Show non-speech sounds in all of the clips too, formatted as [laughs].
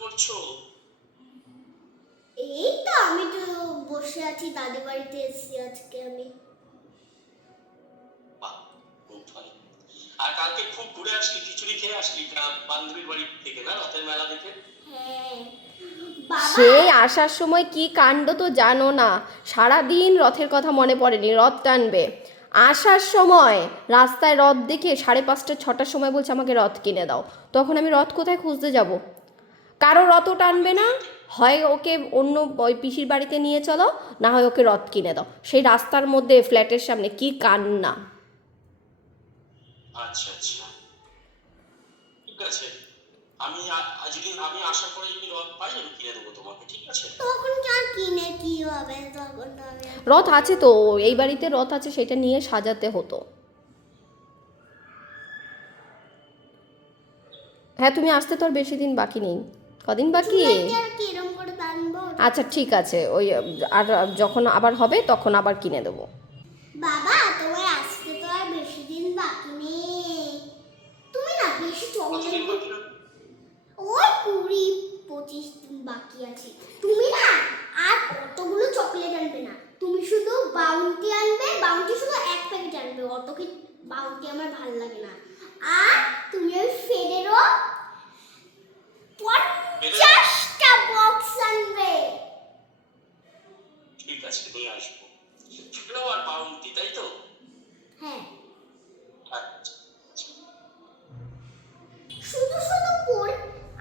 করছ? এই তো আমি তো বসে আছি দাদি বাড়িতে এসেছি আজকে আমি। আর কালকে খুব ঘুরে আসলি খিচুড়ি খেয়ে আসলি বান্ধবীর বাড়ি থেকে না রথের মেলা দেখে? হ্যাঁ সেই আসার সময় কি কাণ্ড তো জানো না সারাদিন রথের কথা মনে পড়েনি রথ টানবে। আসার সময় রাস্তায় রথ দেখে সাড়ে পাঁচটা ছটার সময় বলছে আমাকে রথ কিনে দাও তখন আমি রথ কোথায় খুঁজতে যাব? কারও রথও টানবে না হয় ওকে অন্য ওই পিসির বাড়িতে নিয়ে চলো না হয় ওকে রথ কিনে দাও। সেই রাস্তার মধ্যে ফ্ল্যাটের সামনে কি কান্না। আচ্ছা আচ্ছা। ঠিক আছে। আমি আ- আমি আশা করে যদি রথ পাই আমি কিনে দেবো তোমাকে ঠিক আছে? তখন যা কিনে কি হবে? তখন তো রথ আছে তো এই বাড়িতে রথ আছে সেটা নিয়ে সাজাতে হতো। হ্যাঁ তুমি আসতে তো আর বেশি দিন বাকি নেই। কদিন বাকি? আচ্ছা ঠিক আছে। ওই আর যখন আবার হবে তখন আবার কিনে দেবো। বাবা তোমার আসতে তো আর বেশি দিন বাকি নেই। তুমি না বেশি ওই কুড়ি পঁচিশ দিন বাকি আছে। তুমি না আর কতগুলো চকলেট আনবে না। তুমি শুধু বাউন্টি আনবে বাউন্টি শুধু এক প্যাকেট আনবে। অত কি বাউন্টি আমার ভালো লাগে না। আর তুমি ওই ফেডেরও পঞ্চাশটা বক্স আনবে। ঠিক আছে নিয়ে আসব। ফ্লাওয়ার বাউন্টি তাই তো? হ্যাঁ। আচ্ছা। শুধু শুধু পড়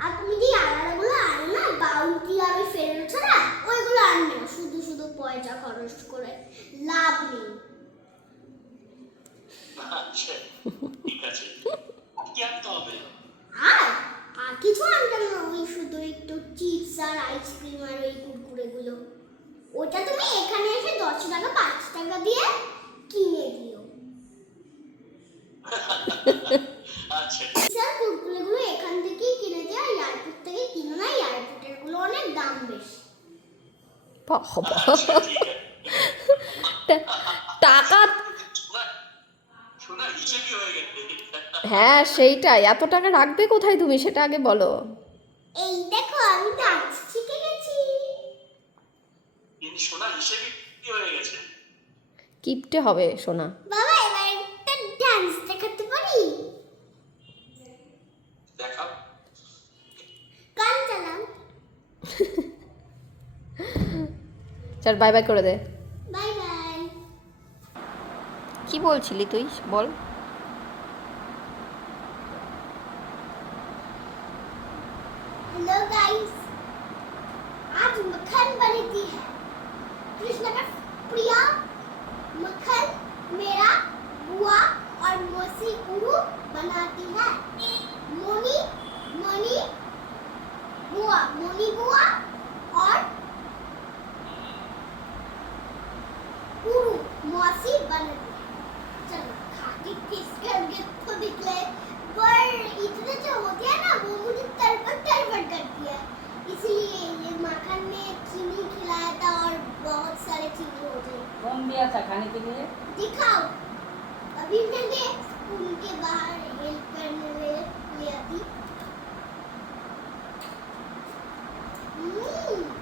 আপনি যে আলাদাগুলো আনো না? বাউন্টি আমি ফেরত ছাড়া ওইগুলো আনবে না শুধু শুধু পয়সা খরচ করে লাভ নেই আচ্ছা ঠিক আছে কি আনতে হবে আর আর কিছু আনতে না ওই শুধু একটু চিপস আর আইসক্রিম আর ওই কুরকুরেগুলো ওটা তুমি এখানে এসে দশ টাকা পাঁচ টাকা দিয়ে কিনে দিও আচ্ছা স্যার কুরকুরেগুলো এখান থেকেই কিনে দিও আর এয়ারপোর্ট থেকে কিনো না এয়ারপোর্টেরগুলো অনেক দাম বেশি বাবা, টাকা হয়ে সেইটাই এত টাকা রাখবে কোথায় তুমি সেটা আগে বলো। এই দেখো আমি শিখে হয়ে গেছে। কিপটে হবে সোনা। বাবা এবার একটা ডান্স দেখাতে পারি? দেখাও। চল বাই বাই করে দে বাই বাই কি বলছিলি তুই বল हेलो गाइस आज मक्खन बनी थी है कृष्ण का प्रिया मक्खन मेरा बुआ और मौसी उरु बनाती है मोनी मोनी बुआ मोनी बुआ और उरु मौसी बनाती है चलो खाती किस करके तो निकले? पर इतने जो होते हैं ना वो मुझे तड़पट तड़पट करती है। इसलिए ये माखन ने चीनी खिलाया था और बहुत सारे चीनी हो। गए कौन दिया था खाने के लिए? दिखाओ। अभी मैंने स्कूल के बाहर हेल्प करने में लिया थी। हम्म,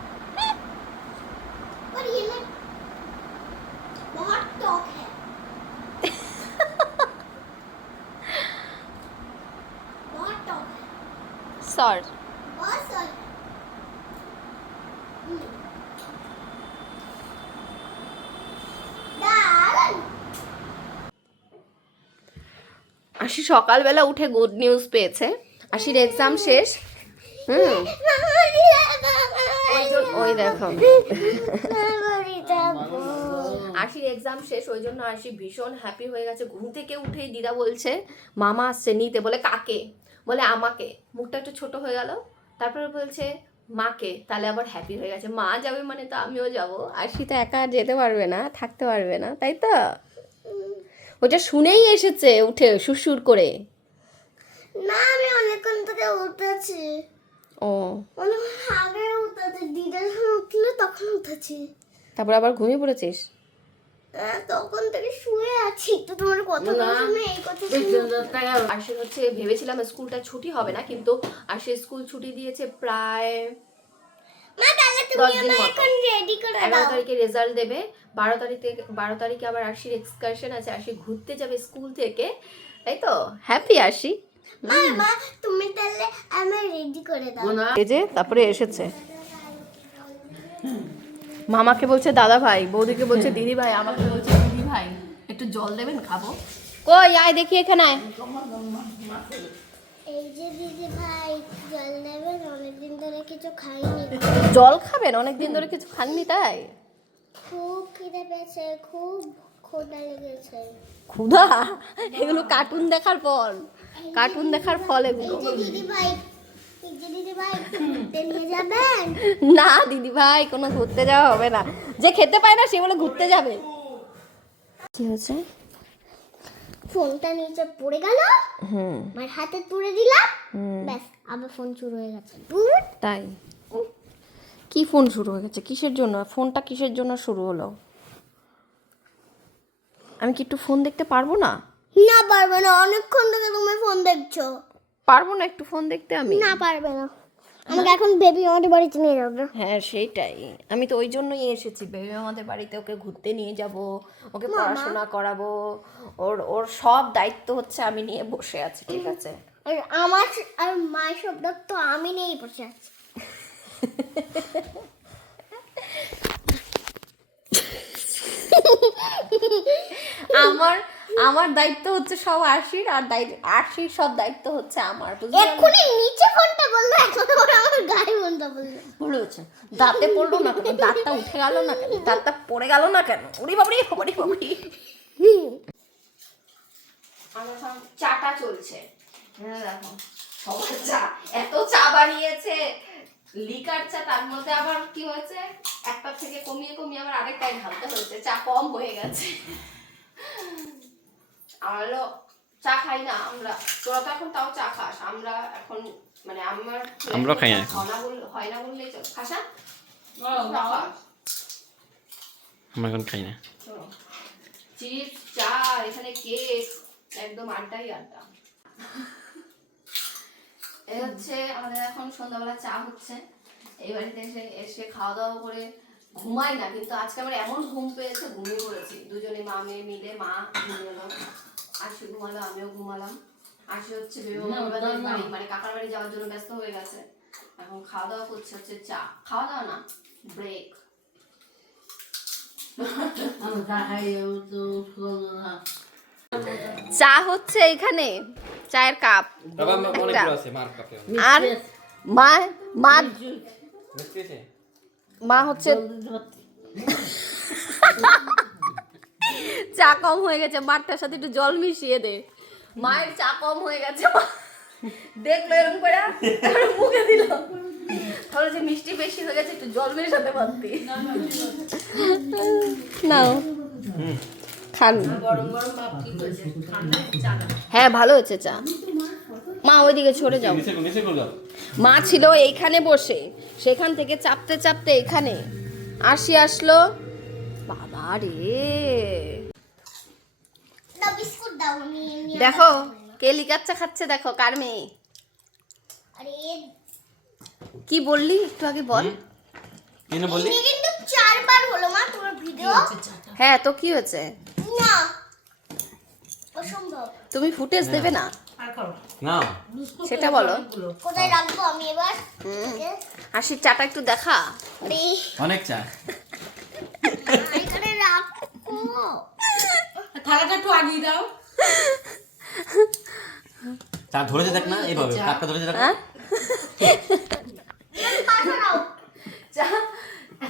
আশি সকালবেলা উঠে গুড নিউজ পেয়েছে। আশির এক্সাম শেষ। হুম। ওই দেখো। আশির এক্সাম শেষ, ওই জন্য আশি ভীষণ হ্যাপি হয়ে গেছে। ঘুম থেকে উঠেই দিদা বলছে, মামা আসছে নিতে। বলে, কাকে? বলে, আমাকে। মুখটা একটু ছোট হয়ে গেল। তারপরে বলছে, মাকে। তাহলে আবার হ্যাপি হয়ে গেছে। মা যাবে মানে তো আমিও যাব। আশি তো একা যেতে পারবে না, থাকতে পারবে না, তাই তো? ওটা শুনেই এসেছে উঠে সুরসুর করে। না আমি অনেকক্ষণ থেকে উঠেছি। ও। অনেকক্ষণ আগে উঠেছি দিদা যখন উঠল তখন উঠেছি। তারপর আবার ঘুমিয়ে পড়েছিস? তখন থেকে শুয়ে আছি তো তোমার কথা না। শুনে এই কথা শুনে। সুন্দর হচ্ছে ভেবেছিলাম স্কুলটা ছুটি হবে না কিন্তু আরশি স্কুল ছুটি দিয়েছে প্রায় এগারো দাও। তারিখে রেজাল্ট দেবে বারো তারিখে বারো তারিখে আবার আরশির এক্সকারশন আছে আরশি ঘুরতে যাবে স্কুল থেকে তাই তো? হ্যাপি মা মা তুমি তাহলে আমায় রেডি করে দাও। এই যে তারপরে এসেছে। মামাকে বলছে দাদা ভাই বৌদিকে বলছে দিদি ভাই আমাকে বলছে দিদি ভাই একটু জল দেবেন খাব? কই আয় দেখি এখানে। আয় এই যে দিদি ভাই জল দেবেন অনেকদিন ধরে কিছু খাইনি। জল খাবেন? অনেক দিন ধরে কিছু খাননি তাই? খুব খিদে পেয়েছে খুব ক্ষুধা লেগেছে। ক্ষুধা? এগুলো কার্টুন দেখার ফল। কার্টুন দেখার ফল এগুলো। দিদি ভাই না দিদি ভাই কোনো ঘুরতে যাওয়া হবে না। যে খেতে পায় না সে বলে ঘুরতে যাবে। কি হয়েছে? ফোনটা নিচে পড়ে গেল। হুম। আমার হাতে তুলে দিলাম। হুম। ব্যাস আবার ফোন শুরু হয়ে গেছে। ধুর। তাই? কি ফোন শুরু হয়ে গেছে? কিসের জন্য? ফোনটা কিসের জন্য শুরু হলো? আমি কি একটু ফোন দেখতে পারব না? না পারবে না। অনেকক্ষণ থেকে তুমি ফোন দেখছ। পারব না একটু ফোন দেখতে আমি? না পারবে না। আমাকে এখন বেবি আমাদের বাড়িতে নিয়ে যাবে। হ্যাঁ সেটাই। আমি তো ওই জন্যই এসেছি। ভেবে আমাদের বাড়িতে ওকে ঘুরতে নিয়ে যাব ওকে পড়াশোনা করাবো। ওর ওর সব দায়িত্ব হচ্ছে আমি নিয়ে বসে আছি ঠিক আছে? আর আমার আর মায়ের শব্দ তো আমি নিয়েই বসে আছি। [laughs] [laughs] আমার আমার দায়িত্ব হচ্ছে সব আরশির আর দায়িত্ব আরশির সব দায়িত্ব হচ্ছে আমার এক্ষুনি নিচে ফোনটা বলল এখন ওরা আমার গায়ে ফোনটা বলল। ভুল হচ্ছে দাঁতে পড়ল না কেন? দাঁতটা উঠে গেল না কেন? দাঁতটা পড়ে গেল না কেন? উড়ি বাবরি বাবরি বাবরি আমার এখন চাটা চলছে। দেখো সবার চা এত চা বানিয়েছে। লিকার চা তার মধ্যে আবার কি হয়েছে? একটা থেকে কমিয়ে কমিয়ে আবার আরেকটাই ঢালতে হয়েছে। চা কম হয়ে গেছে। আমার চা খাই না আমরা তোরা তো এখন তাও চা খাস আমরা এখন মানে আমার আমরাও খাই না। হয় না হয় বললেই চল খাস না? ও, তোরা খাস? আমরা এখন খাই না চিপস চা এখানে কেক একদম আড্ডাই আড্ডা এই হচ্ছে আমাদের এখন সন্ধ্যাবেলা চা হচ্ছে এই বাড়িতে এসে এসে খাওয়া দাওয়া করে ঘুমাই না কিন্তু আজকে আমার এমন ঘুম পেয়েছে ঘুমিয়ে পড়েছি দুজনে মা মেয়ে মিলে মা ঘুমিয়ে আশি ঘুমালো আমিও ঘুমালাম। আশি হচ্ছে বাড়ি মানে কাকার বাড়ি যাওয়ার জন্য ব্যস্ত হয়ে গেছে। এখন খাওয়া দাওয়া করছে হচ্ছে চা। খাওয়া দাওয়া না ব্রেক চা হচ্ছে এখানে চায়ের কাপ। বাবা একটা। অনেকগুলো আছে মার কাপে। আর মা মা মা হচ্ছে [laughs] চা কম হয়ে গেছে মারটার সাথে একটু জল মিশিয়ে দে। মায়ের চা কম হয়ে গেছে দেখল এরকম করে মুখে দিল। তাহলে যে মিষ্টি বেশি হয়ে গেছে একটু জল মেশাতে পারতি। নাও। খান। হ্যাঁ ভালো হয়েছে চা। মা ওইদিকে সরে যাও। মা ছিল এইখানে বসে। সেখান থেকে চাপতে চাপতে এখানে আসি আসলো। বাবা রে দাও বিস্কুট দাও আমি আমি দেখো কে লিকাচ্চা খাচ্ছে দেখো কার মেয়ে? কি বললি? একটু আগে বল। কি বললি? কিন্তু চারবার হলো মা তোমার ভিডিও হ্যাঁ তো কি হয়েছে? না অসম্ভব। তুমি ফুটেজ দেবে না? না। সেটা বলো। কোথায় রাখব আমি এবার? ওকে? চাটা একটু দেখা। অনেক চা। এখানে রাখব থালাটা একটু আগিয়ে দাও। চা ধরেছে দেখ না এইভাবে কাপটা ধরেছে দেখ। হ্যাঁ?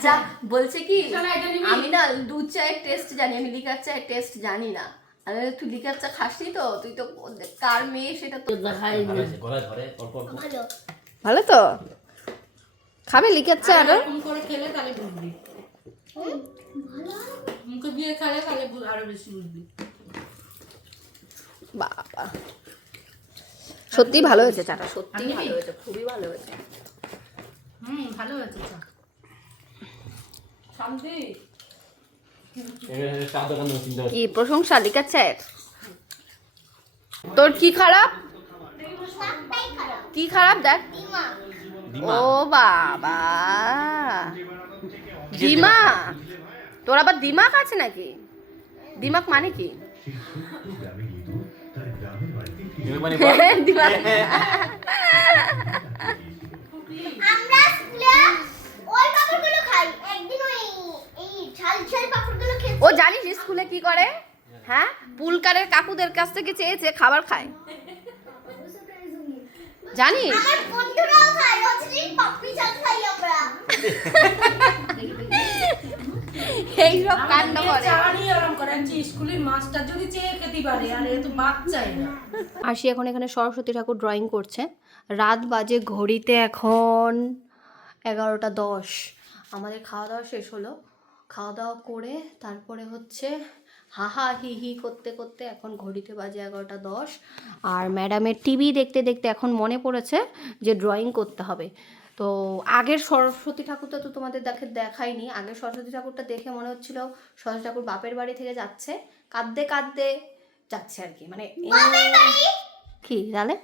চা বলছে কি আমি না দুধ চায়ের টেস্ট জানি আমি লিকার চায়ের টেস্ট জানি না। বলি, তুই লিকার চা খাসনি তো? তুই তো কার মেয়ে সেটা তো ভালো তো। খাবে লিকার চা আরও করে খেলে তাহলে বুঝবি। মুখে দিয়ে খেলে তাহলে আরও বেশি বুঝবি। বাবা। সত্যি ভালো হয়েছে চাটা সত্যি ভালো হয়েছে খুবই ভালো হয়েছে। হুম ভালো হয়েছে চা। শান্তি? কি প্রশংসা লিখাচ্ছে তোর কি খারাপ? কি খারাপ দেখ। ও বাবা। দিমা। তোর আবার দিমাগ আছে নাকি? দিমাগ মানে কি? [laughs] মানে বল। দিমাগ। আমরা স্কুলে ওই পাপড়গুলো খাই একদিন ওই এই ঝাল ঝাল পাপড়গুলো খেয়েছি। ও জানিস স্কুলে কি করে? হ্যাঁ? পুলকারের কাকুদের কাছ থেকে চেয়ে চেয়ে খাবার খায়। জানিস? আমার বন্ধুরাও খায় রোজদিন পাপড়ি চাট খাই আমরা। [laughs] এইসব কাণ্ড করে। আশি এখন এখানে সরস্বতী ঠাকুর ড্রয়িং করছে। রাত বাজে ঘড়িতে এখন এগারোটা দশ। আমাদের খাওয়া দাওয়া শেষ হলো। খাওয়া দাওয়া করে তারপরে হচ্ছে হাহা হি হি করতে করতে এখন ঘড়িতে বাজে এগারোটা দশ। আর ম্যাডামের টিভি দেখতে দেখতে এখন মনে পড়েছে যে ড্রয়িং করতে হবে। তো আগের সরস্বতী ঠাকুরটা তো তোমাদের দেখে দেখাইনি। আগের সরস্বতী ঠাকুরটা দেখে মনে হচ্ছিল সরস্বতী ঠাকুর বাপের বাড়ি থেকে যাচ্ছে। কাঁদতে কাঁদতে যাচ্ছে আর কি। মানে কি তাহলে?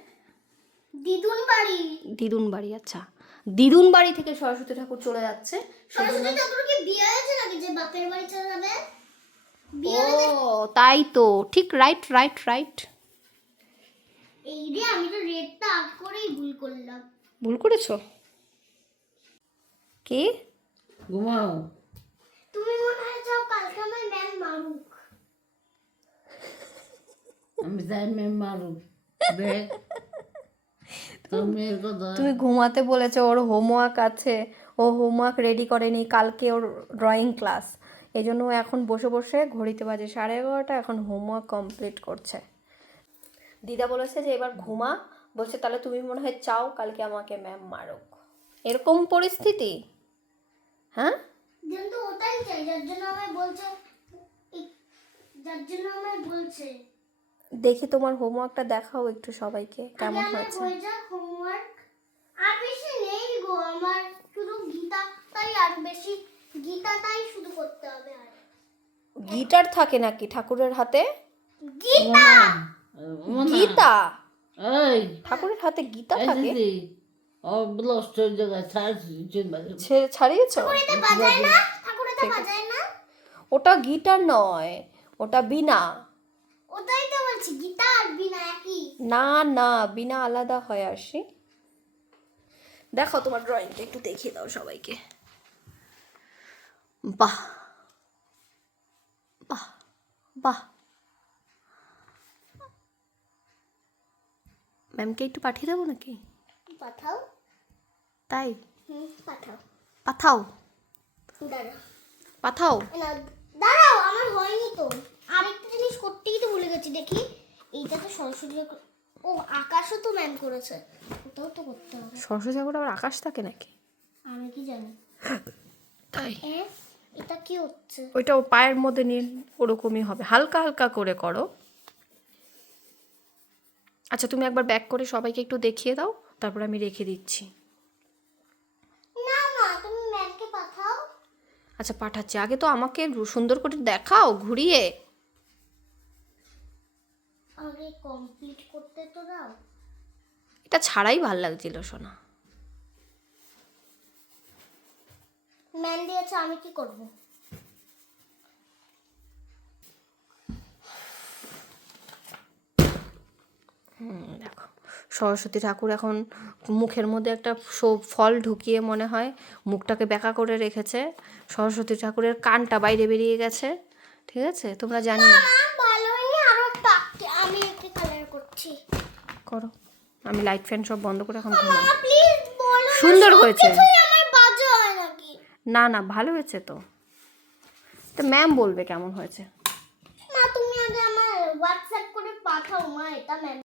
দিদুন বাড়ি। দিদুন বাড়ি আচ্ছা। দিদুন বাড়ি থেকে সরস্বতী ঠাকুর চলে যাচ্ছে। সরস্বতী ঠাকুর কি বিয়ে হয়েছে নাকি যে বাপের বাড়ি চলে যাবে? ও তাই তো। ঠিক রাইট রাইট রাইট এই রে আমি তো রেডটা করেই ভুল করলাম। ভুল করেছ? কি? ঘুমাও। তুমি মনে হয় চাও কালকে আমার ম্যাম মারুক। আমি যাই মেম মারু দেখ তুমি তুমি ঘুমাতে বলেছ ওর হোমওয়ার্ক আছে। ও হোমওয়ার্ক রেডি করেনি কালকে ওর ড্রয়িং ক্লাস এই জন্য ও এখন বসে বসে ঘড়িতে বাজে সাড়ে এগারোটা এখন হোমওয়ার্ক কমপ্লিট করছে। দিদা বলেছে যে এবার ঘুমা। বলছে তাহলে তুমি মনে হয় চাও কালকে আমাকে ম্যাম মারুক। এরকম পরিস্থিতি? হ্যাঁ কিন্তু ওটাই চাই যার জন্য আমায় বলছে যার জন্য আমায় বলছে দেখি তোমার হোমওয়ার্কটা দেখাও একটু সবাইকে কেমন হয়েছে হয়ে যাক হোমওয়ার্ক আর বেশি নেই গো আমার শুধু গীতা তাই আর বেশি গীতাটাই শুধু করতে হবে আর গিটার থাকে নাকি ঠাকুরের হাতে গীতা গীতা ঠাকুরের হাতে গীতা থাকে ছাড়িয়েছো? ওটা গিটার নয় ওটা বিনা। ওটাই তো বলছি গীতা বিনা একই। না না বিনা আলাদা হয় আসি দেখো তোমার ড্রয়িংটা একটু দেখিয়ে দাও সবাইকে। বাহ। বাহ বাহ। ম্যামকে একটু পাঠিয়ে দেবো নাকি? পাঠাও। তাই? পাঠাও। পাঠাও। পাঠাও। দাঁড়াও আমার হয়নি তো। আরেকটা জিনিস করতেই তো ভুলে গেছি দেখি। এইটা তো সরস্বতী ও আকাশও তো ম্যাম করেছে। ওটাও তো করতে হবে। সরস্বতী ঠাকুর আবার আকাশ থাকে নাকি? আমি কি জানি? তাই। এটা কি হচ্ছে? ওইটা ও পায়ের মধ্যে নিয়ে ওরকমই হবে। হালকা হালকা করে করো। আচ্ছা তুমি একবার ব্যাক করে সবাইকে একটু দেখিয়ে দাও। তারপর আমি রেখে দিচ্ছি। না না পাঠাও। আচ্ছা পাঠাচ্ছি। আগে তো আমাকে সুন্দর করে দেখাও ঘুরিয়ে। আগে কমপ্লিট করতে তো দাও। এটা ছাড়াই ভালো লাগছিল শোনা ম্যাম দিয়েছে আমি কি করব? হুম, দেখো। সরস্বতী ঠাকুর এখন মুখের মধ্যে একটা ফল ঢুকিয়ে মনে হয় মুখটাকে বেঁকা করে রেখেছে। সরস্বতী ঠাকুরের কানটা বাইরে বেরিয়ে গেছে। ঠিক আছে? তোমরা জানিও। না করো। আমি লাইট ফ্যান সব বন্ধ করে এখন ঘুমাই না, সুন্দর হয়েছে। হয় না না ভালো হয়েছে তো। তো ম্যাম বলবে কেমন হয়েছে। মা তুমি আগে আমার হোয়াটসঅ্যাপ করে পাঠাও মা এটা ম্যাম